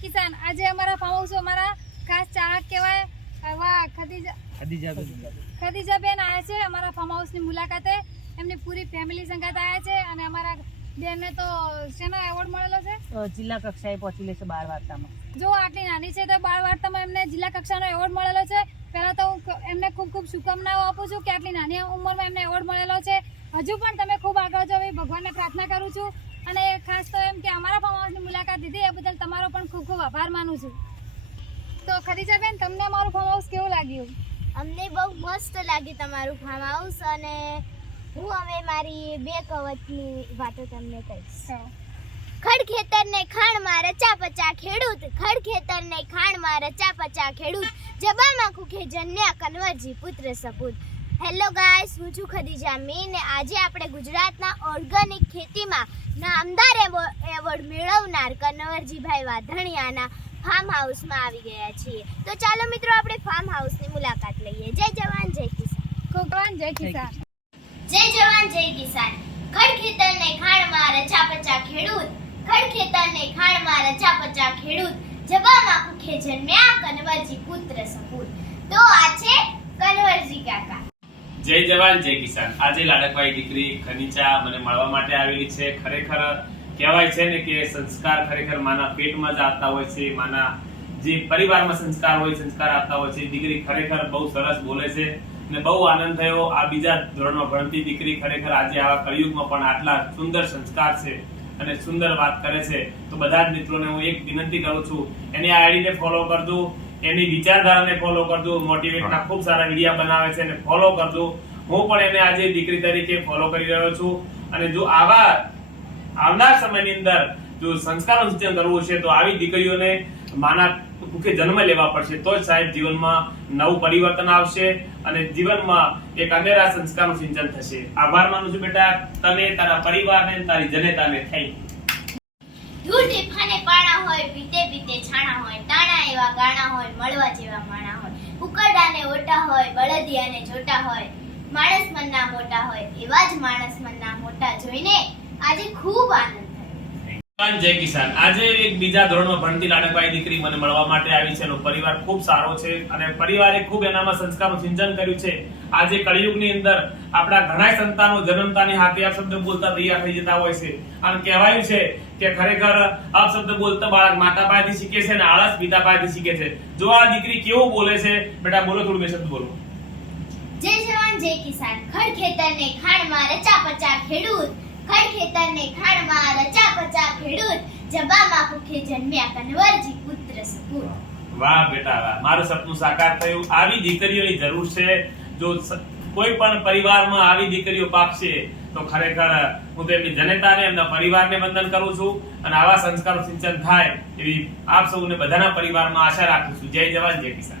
કિસાન આજે અમારા farm house અમારા ખાસ ચાહક કહેવાય એવા ખદીજા ખદીજાબેન. આવ્યા છે અમારા ફાર્મ હાઉસની મુલાકાતે. એમની પૂરી ફેમિલી સંગાત આવ્યા છે અને અમારા બેનને તો શેનો એવોર્ડ મળેલો છે? જિલ્લા કક્ષાએ પહોંચી લેશે બાળ વાર્તામાં જો આટલી નાની છે તો બાળ વાર્તામાં એમને જિલ્લા કક્ષાનો એવોર્ડ મળેલો છે. પહેલાં તો હું એમને ખૂબ ખૂબ શુભકામનાઓ આપું છું કે આટલી નાની ઉંમરમાં એમને એવોર્ડ મળેલો છે. હજુ પણ તમે ખૂબ આગળ જાઓ એવી ભગવાનને પ્રાર્થના કરું છું. અને ખાસ તો એમ કે અમારા ફાર્મ હાઉસની મુલાકાત લીધી એ બદલ તમારો પણ ખૂબ ખૂબ આભાર માનું છું. તો ખદીજાબેન તમને અમારું ફાર્મ હાઉસ કેવું લાગ્યું? અમને બહુ મસ્ત લાગ્યું તમારું ફાર્મ હાઉસ અને હું હવે મારી બે કવચની વાતો તમને કહીશ. ખડ ખેતરને ખાણમાં રચા પચા ખેડૂત ખડ ખેતરને ખાણમાં રચા પચા ખેડૂત. જબામાં કુખે જન્યા કન્વરજી પુત્ર સપૂત. હેલો ગાઈસ હું છું ખદીજા મીન ને આજે આપણે ગુજરાતના ઓર્ગેનિક ખેતીમાં નામદાર એવોર્ડ મેળવનાર કનવરજીભાઈ વાધણિયાના ફાર્મ હાઉસમાં આવી ગયા છીએ. તો ચાલો મિત્રો આપણે ફાર્મ હાઉસની મુલાકાત લઈએ. જય જવાન જય કિસાન. ખૂબ ભગવાન જય કિસાન. જય જવાન જય કિસાન. ખડ ખેતરને ખાણમાં રચા પચા ખેડૂત ખડ ખેતરને ખાણમાં રચા પચા ખેડૂત જબામાં ભૂખે જન્મ્યા કનવરજી પુત્ર સપૂત. તો આ છે કનવરજી જય જવાન, જય કિસાન. આજે લાડકભાઈ દીકરી ખનીચા મને મળવા માટે આવેલી છે. ખરેખર કહેવાય છે ને કે સંસ્કાર ખરેખર માના પેટમાં જ આવતા હોય છે. માના જે પરિવારમાં સંસ્કાર હોય, સંસ્કાર આવતા હોય છે. દીકરી ખરેખર બહુ સરસ બોલે છે ને બહુ આનંદ થયો. આ બીજા ધોરણમાં ભણતી દીકરી ખરેખર આજે આવા કળિયુગમાં પણ આટલા સુંદર સંસ્કાર છે અને સુંદર વાત કરે છે. તો બધા જ મિત્રોને હું એક વિનંતી કરું છું, એની આઈડીને ફોલો કરજો. એની વિચારધારાને ફોલો કરજો મોટિવેટના ખૂબ સારા વિડીયા બનાવે છે અને ફોલો કરજો. હું પણ એને આજે દીકરી તરીકે ફોલો કરી રહ્યો છું. અને જો આવા આવનાર સમયની અંદર જો સંસ્કાર સિંચન કરવું છે તો આવી દીકરીઓને માના ભૂખે જન્મ લેવા પડશે. તો જ સાહેબ જીવનમાં નવું પરિવર્તન આવશે અને જીવનમાં એક અનેરા સંસ્કારનું સિંચન થશે. આભાર માનું છું બેટા. તને તારા પરિવારને તારી જનેતાને. થેન્ક દૂર ફાને પાણા હોય ભીતે ભીતે છાણા હોય તાણા એવા ગાણા હોય, મળવા જેવા માણા હોય, કુકરડાને ઓટા હોય, બળદિયાને જોટા હોય માણસ મનના મોટા હોય, એવા જ માણસ મનના મોટા જોઈને આજે ખૂબ આનંદ જય કિસાન. આજે એક બીજા ધોરણમાં ભણતી લાડકભાઈ દીકરી મને મળવા માટે આવી છે. એનો પરિવાર ખૂબ સારો છે અને પરિવારે ખૂબ એનામાં સંસ્કારનું સિંચન કર્યું છે. આજે કળિયુગની અંદર આપણા ઘણા સંતાનો જન્મતાની હાથે આ શબ્દ બોલતા તૈયાર થઈ જતા હોય છે. અને કહેવાયું છે કે ખરેખર આ શબ્દ બોલતા બાળક માતા પાસેથી શીખે છે અને આળસ પિતા પાસેથી શીખે છે. જો આ દીકરી કેવું બોલે છે? બેટા, બોલો થોડું બે શબ્દ બોલો. જય જવાન, જય કિસાન. ખડ ખેતરને ખાણમાં રચા પચા ખેડૂત. ખડ ખેતરને ખેડૂત જબામાં ભૂખે જન્મ્યા કનવરજી પુત્ર સપૂત. વાહ બેટા વાહ. મારું સપનું સાકાર થયું. આવી દીકરીઓની જરૂર છે. જો કોઈ પણ પરિવારમાં આવી દીકરીઓ પાકશે, તો ખરેખર હું તો એમની જનતાને, એમના પરિવારને વંદન કરું છું અને આવા સંસ્કારો સિંચન થાય એવી આપ સૌને બધાના પરિવારમાં આશા રાખું છું. જય જવાન, જય કિસાન.